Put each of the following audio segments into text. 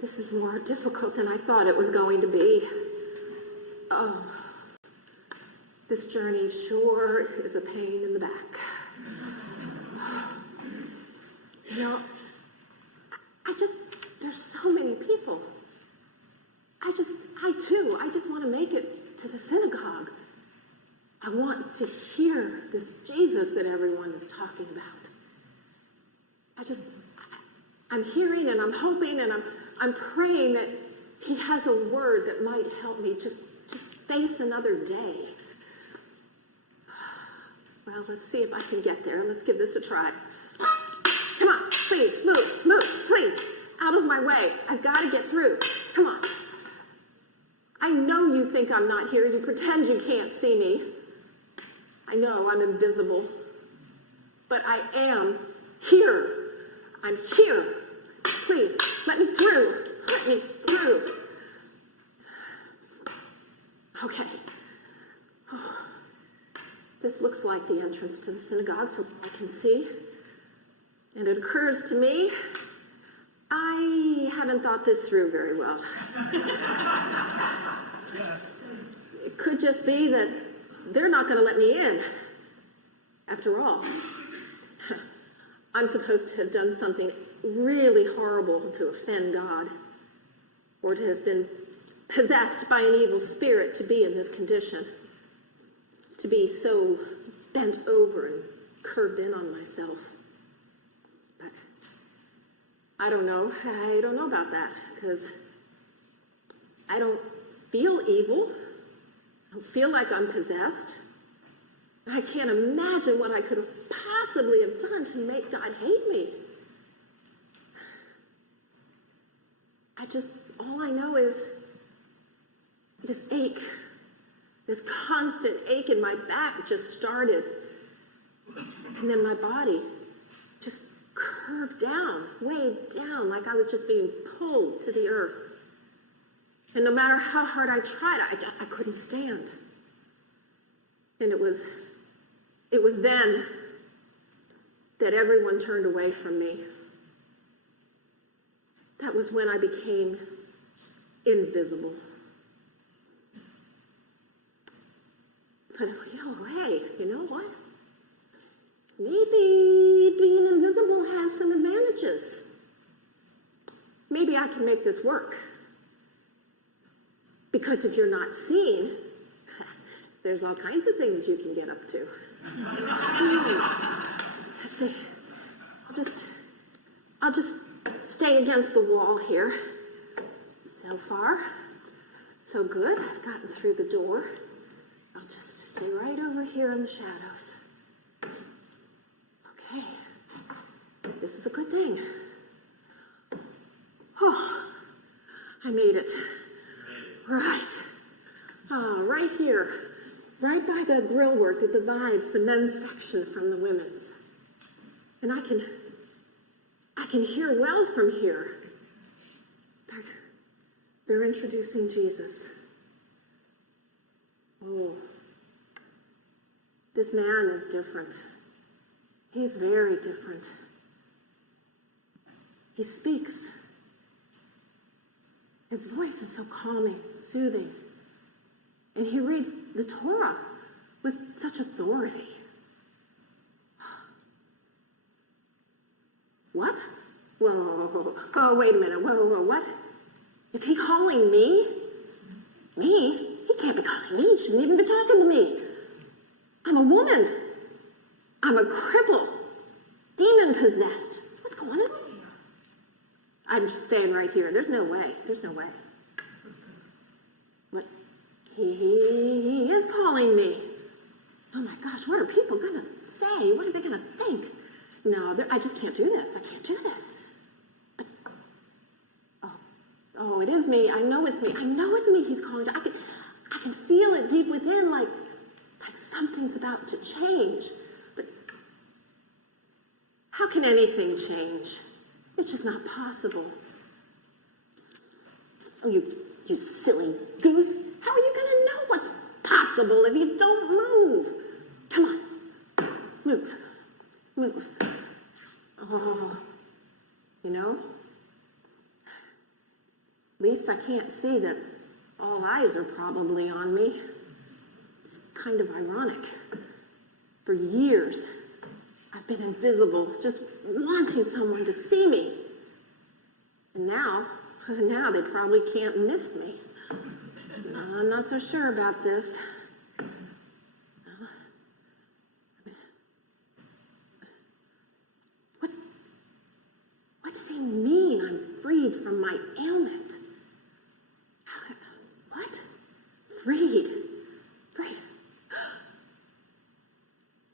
This is more difficult than I thought it was going to be. This journey sure is a pain in the back. You know, there's so many people. I just want to make it to the synagogue. I want to hear this Jesus that everyone is talking about. I'm hearing and I'm hoping and I'm praying that he has a word that might help me just face another day. Well, let's see if I can get there. Let's give this a try. Come on, please, move, please. Out of my way. I've got to get through. Come on. I know you think I'm not here. You pretend you can't see me. I know I'm invisible. But I am here. I'm here. Please, let me through. Let me through. Okay. Oh, this looks like the entrance to the synagogue from what I can see. And it occurs to me, I haven't thought this through very well. It could just be that they're not going to let me in. After all, I'm supposed to have done something really horrible to offend God, or to have been possessed by an evil spirit to be in this condition, to be so bent over and curved in on myself. But I don't know. I don't know about that, because I don't feel evil. I don't feel like I'm possessed. I can't imagine what I could have possibly have done to make God hate me. All I know is this ache, this constant ache in my back just started. And then my body just curved down, way down, like I was just being pulled to the earth. And no matter how hard I tried, I couldn't stand. And it was then that everyone turned away from me. That was when I became invisible. But, hey, you know what? Maybe being invisible has some advantages. Maybe I can make this work. Because if you're not seen, there's all kinds of things you can get up to. Let's see. I'll just stay against the wall here. So far, so good. I've gotten through the door. I'll just stay right over here in the shadows. Okay. This is a good thing. Oh, I made it. Right. Right here. Right by the grill work that divides the men's section from the women's. And I can hear well from here. They're introducing Jesus. Oh, this man is different. He's very different. He speaks. His voice is so calming, soothing. And he reads the Torah with such authority. What? Whoa, oh, wait a minute. Whoa, what? Is he calling me? Me? He can't be calling me. He shouldn't even be talking to me. I'm a woman. I'm a cripple. Demon-possessed. What's going on? I'm just staying right here. There's no way. There's no way. What? He is calling me. Oh my gosh, what are people going to say? What are they going to think? No, I just can't do this. I can't do this. But, oh, it is me. I know it's me. I know it's me he's calling. I can feel it deep within, like something's about to change. But how can anything change? It's just not possible. Oh, you silly goose. How are you going to know what's possible if you don't move? Come on. Move. Move. Oh, you know? At least I can't see that all eyes are probably on me. It's kind of ironic. For years, I've been invisible, just wanting someone to see me. And now they probably can't miss me. I'm not so sure about this. What does he mean I'm freed from my ailment? What? Freed?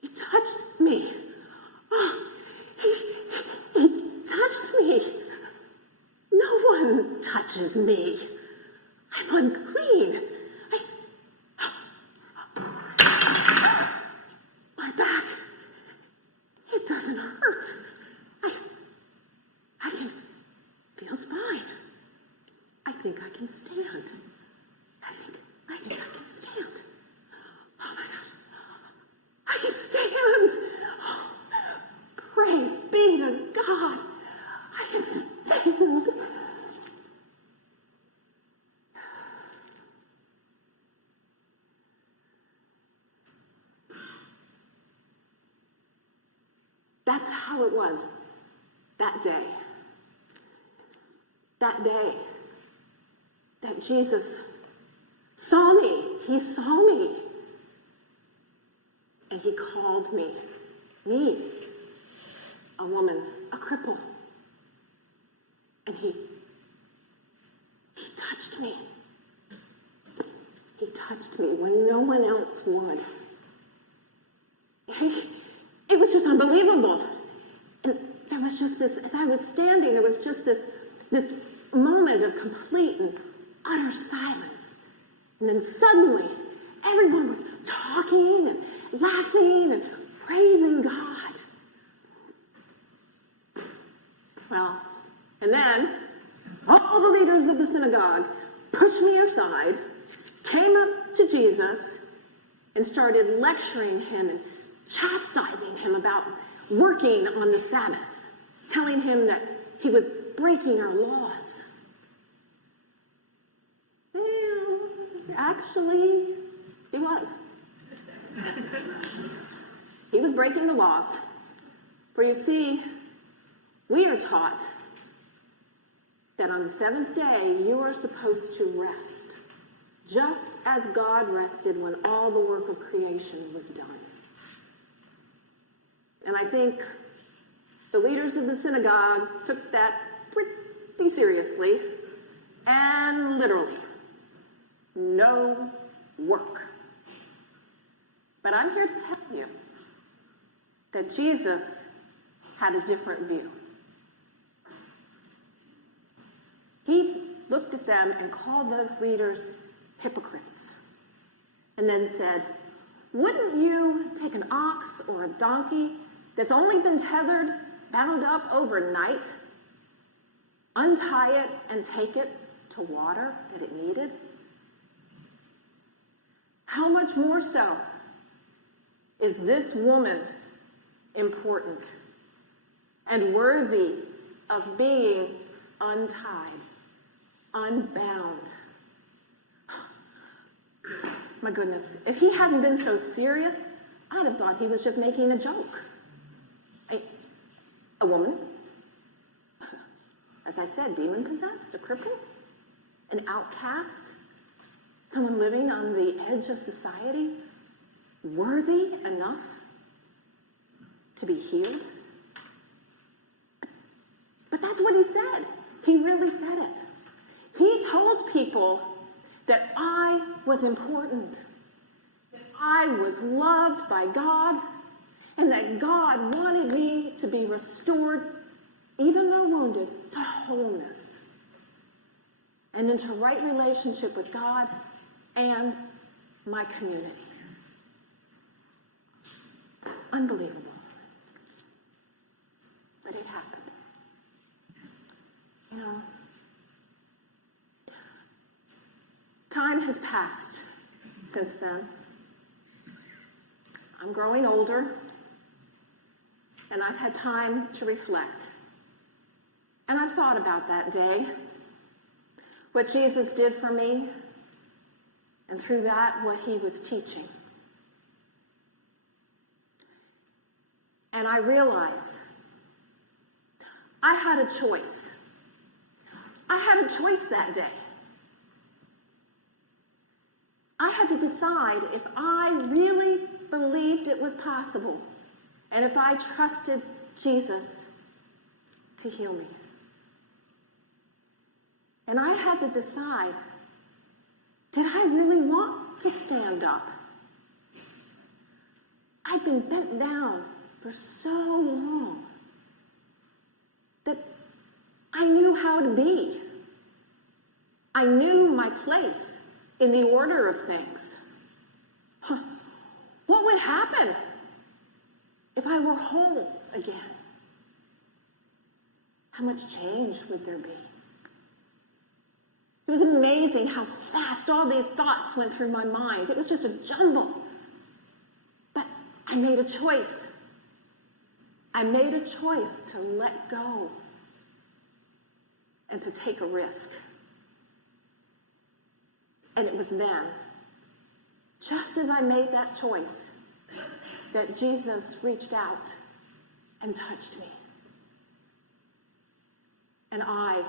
He touched me. Oh, he touched me. No one touches me. I'm unclean. My back, it doesn't hurt. I feels fine. I think I can stand. I think I can stand. Oh my gosh. I can stand. Oh, praise be to God. I can stand. That's how it was that day. That day that Jesus saw me. He saw me. And he called me, a woman, a cripple. And he touched me. He touched me when no one else would. It was just unbelievable. And there was just this, as I was standing, there was just this moment of complete and utter silence. And then suddenly, everyone was talking and laughing and praising God. Well, and then all the leaders of the synagogue pushed me aside, came up to Jesus, and started lecturing him and chastising him about working on the Sabbath, telling him that he was breaking our laws. Well, actually, he was. He was breaking the laws. For you see, we are taught that on the seventh day, you are supposed to rest, just as God rested when all the work of creation was done. And I think the leaders of the synagogue took that pretty seriously and literally. No work. But I'm here to tell you that Jesus had a different view. He looked at them and called those leaders hypocrites, and then said, wouldn't you take an ox or a donkey that's only been tethered, bound up overnight, untie it and take it to water that it needed? How much more so is this woman important and worthy of being untied, unbound? My goodness, if he hadn't been so serious, I'd have thought he was just making a joke. A woman, as I said, demon-possessed, a cripple, an outcast, someone living on the edge of society, worthy enough to be healed. But that's what he said. He really said it. He told people that I was important, that I was loved by God, and that God wanted me to be restored, even though wounded, to wholeness and into right relationship with God and my community. Unbelievable. But it happened. You know, time has passed since then. I'm growing older, and I've had time to reflect. And I've thought about that day, what Jesus did for me, and through that, what he was teaching. And I realize I had a choice. I had a choice that day. I had to decide if I really believed it was possible and if I trusted Jesus to heal me. And I had to decide, did I really want to stand up? I'd been bent down for so long that I knew how to be. I knew my place in the order of things. What would happen if I were whole again? How much change would there be? It was amazing how fast all these thoughts went through my mind. It was just a jumble. But I made a choice. I made a choice to let go and to take a risk. And it was then, just as I made that choice, that Jesus reached out and touched me. And I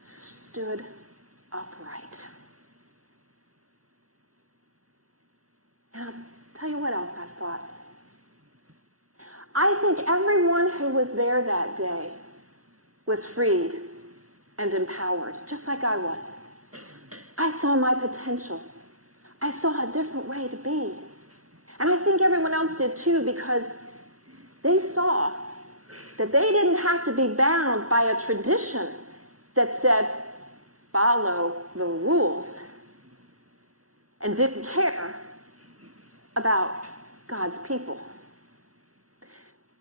stood upright. And I'll tell you what else I thought. I think everyone who was there that day was freed and empowered, just like I was. I saw my potential. I saw a different way to be. And I think everyone else did too, because they saw that they didn't have to be bound by a tradition that said, follow the rules, and didn't care about God's people.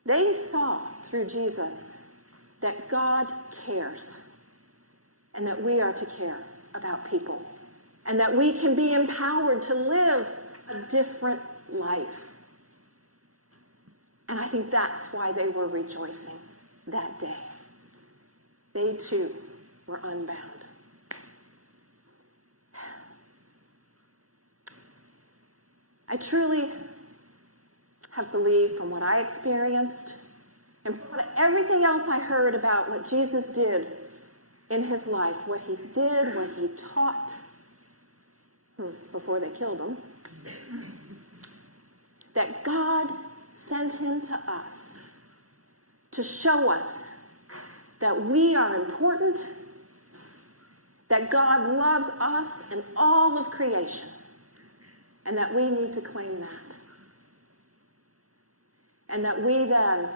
They saw through Jesus that God cares and that we are to care about people and that we can be empowered to live a different life. And I think that's why they were rejoicing that day. They too were unbound. I truly have believed from what I experienced and from everything else I heard about what Jesus did in his life, what he did, what he taught before they killed him, that God sent him to us to show us that we are important, that God loves us and all of creation, and that we need to claim that. And that we then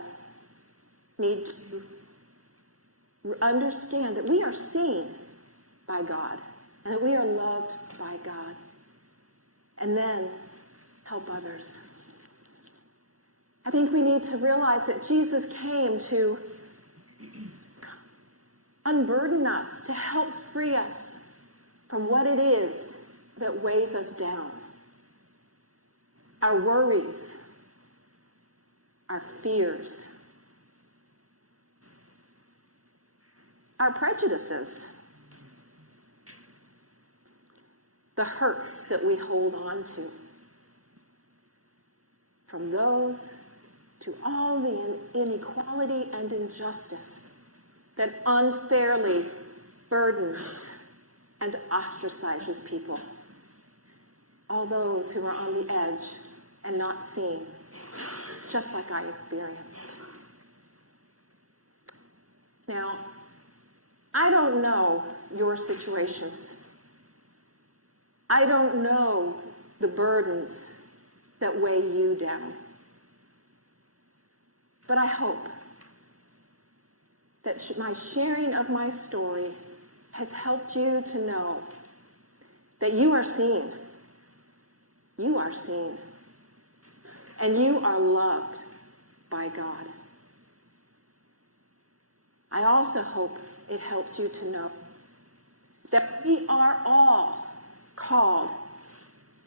need to understand that we are seen by God and that we are loved by God. And then help others. I think we need to realize that Jesus came to unburden us, to help free us from what it is that weighs us down. Our worries, our fears, our prejudices, the hurts that we hold on to, from those to all the inequality and injustice that unfairly burdens and ostracizes people, all those who are on the edge and not seen, just like I experienced. Now, I don't know your situations. I don't know the burdens that weigh you down. But I hope that my sharing of my story has helped you to know that you are seen. You are seen. And you are loved by God. I also hope it helps you to know that we are all called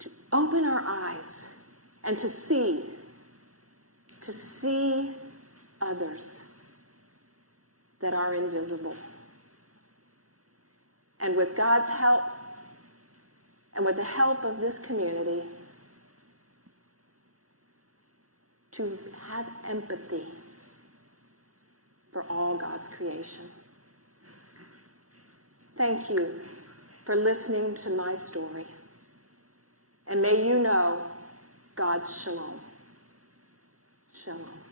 to open our eyes and to see others that are invisible. And with God's help, and with the help of this community, to have empathy for all God's creation. Thank you for listening to my story. And may you know God's shalom. Shalom.